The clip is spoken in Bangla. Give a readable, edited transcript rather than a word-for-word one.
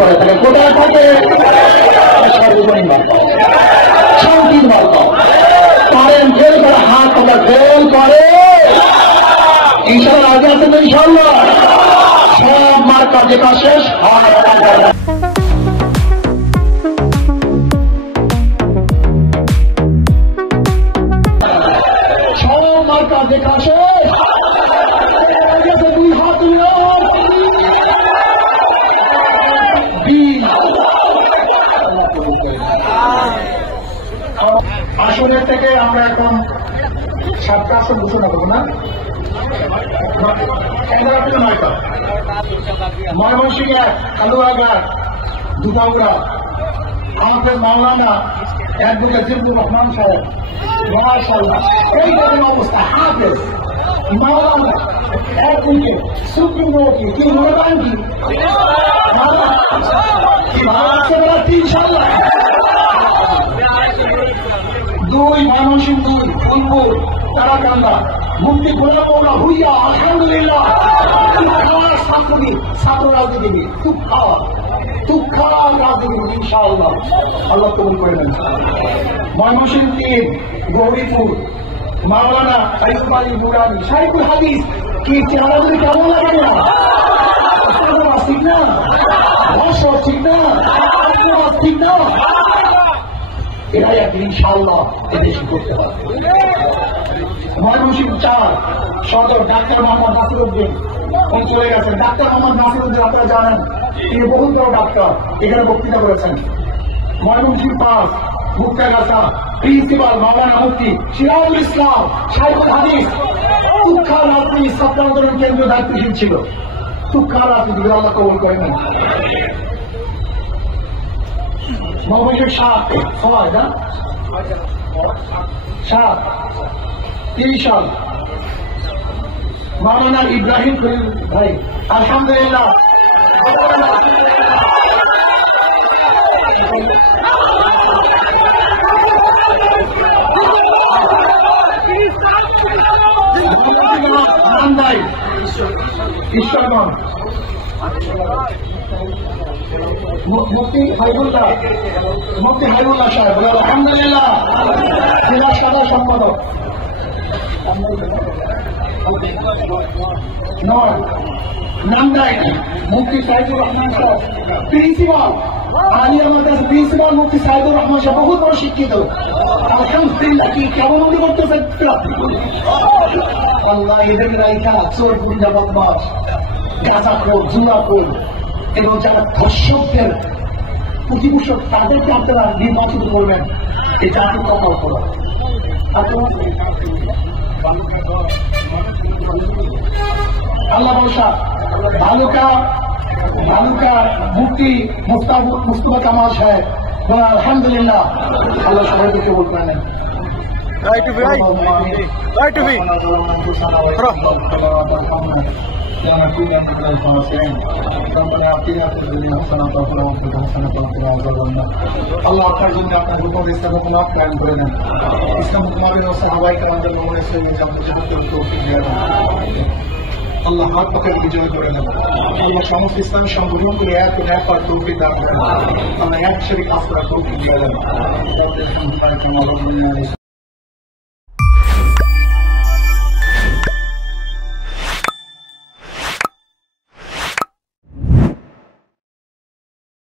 করে থাকে, কোথায় থাকে? সার্বজনীন বার্তা, শান্তির বার্তা। পারেন ফেল করে হাত তোমরা ফেল করে ইনশাল্লাহ আগে আছেন ইনশাল্লাহ। সব মার্কা দেখা শেষ, সব মার্কা দেখা শেষ। দুই হাত আসনের থেকে আমরা এখন 7টা আসন ঘোষণা করবো না, ময়মনসিংহ 1, কালুয়াঘাট, দুপাউড়া, আমাদের মাওলানা অ্যাডভোকেট জিল্লুর রহমান সাহেব, মাশাআল্লাহ এই ধরনের অবস্থা। হাফেজ মাওলানা অ্যাডভোকেট সুপ্রিম কোর্ট কি মনে করেন কি ইনশাআল্লাহ। 2 ময়মনসিংহ, ফুলপুর, তারাকান্দা, মুক্তি গোলাপোড়া হুইয়া আলহামদুলিল্লাহ। ছাত্র রাজনীতি তুখা রাজনীতি ইনশাআল্লাহ আল্লাহ কবুল করে নেন। ময়মনসিংহ 3, গৌরীপুর, মাওলানা সাইফুল আলী নুরানি, সাইফুল হাদিস কি চেহারাগুলি কেমন লাগে না? ঠিক না? ঠিক না? ঠিক না? এরাই একদিন ইনশাআল্লাহ এদেশে করতে পারবে। ময়মনসিংহ 4, সদর, ডাক্তার মোহাম্মদ নাসিরউদ্দিন উনি চলে গেছেন। ডাক্তার মোহাম্মদ নাসিরউদ্দিন আপনারা জানেন তিনি বহু বড় ডাক্তার, এখানে বক্তৃতা করেছেন। ময়মনসিংহ 5, মুক্তাগাছা, প্রিন্সিপাল মাওলানা মুফতি সিরাজুল ইসলাম, সাইফুল হাদিস তুখা রাজনীতি ছাত্র আন্দোলন কেন্দ্রীয় দায়িত্বশীল ছিল। তুখা রাজনীতি আল্লাহ কবুল করে নেন। ময়মনসিংহ 7, না 7, 30 সাল মাওলানা ইব্রাহিম খলিল ভাই আলহামদুলিল্লাহ। ঈশ্বরগঞ্জ মুফতি হাইবুল্লাহ সাহেব আলহামদুলিল্লাহ জেলা সাধারণ সম্পাদক। নান্দাই মুফতি সাইদুর রহমান সাহেব প্রিন্সিপাল, আলী আমার কাছে প্রিন্সিপাল মুফতি সাইদুর রহমান সাহেব বহুত বড় শিক্ষিত। আলহামদুলিল্লাহ কি কেমন উনি করতেছে আল্লাহ এদের রাইকা চোর গুন্ডা বদমাশ গাঁজাখোর জুয়াখোর এবং যারা ধর্ষকদের প্রতিপোষক তাদেরকে আপনারা নির্বাচিত করবেন, এই জাতির কথা করা। আল্লাহ বর্ষা ভালুকা মুফতি মুস্তফা কামাল সাহেব আলহামদুলিল্লাহ আল্লাহ সবাইকে কবুল করে নেন। আল্লাহ আপনার জন্য আপনার হুকুম ইসলাম কায়েম করে নেন। ইসলাম কুমারের সাহাবায়ে কেরামদের নমুনা আল্লাহ হাত পকেট বিজয় করে নেন। আল্লাহ সমস্ত ইসলাম সংগঠন করে এক আর তৌফিক দান করেন। আল্লাহ এক শরীক আসরা তৌফিক দিয়ে দেন।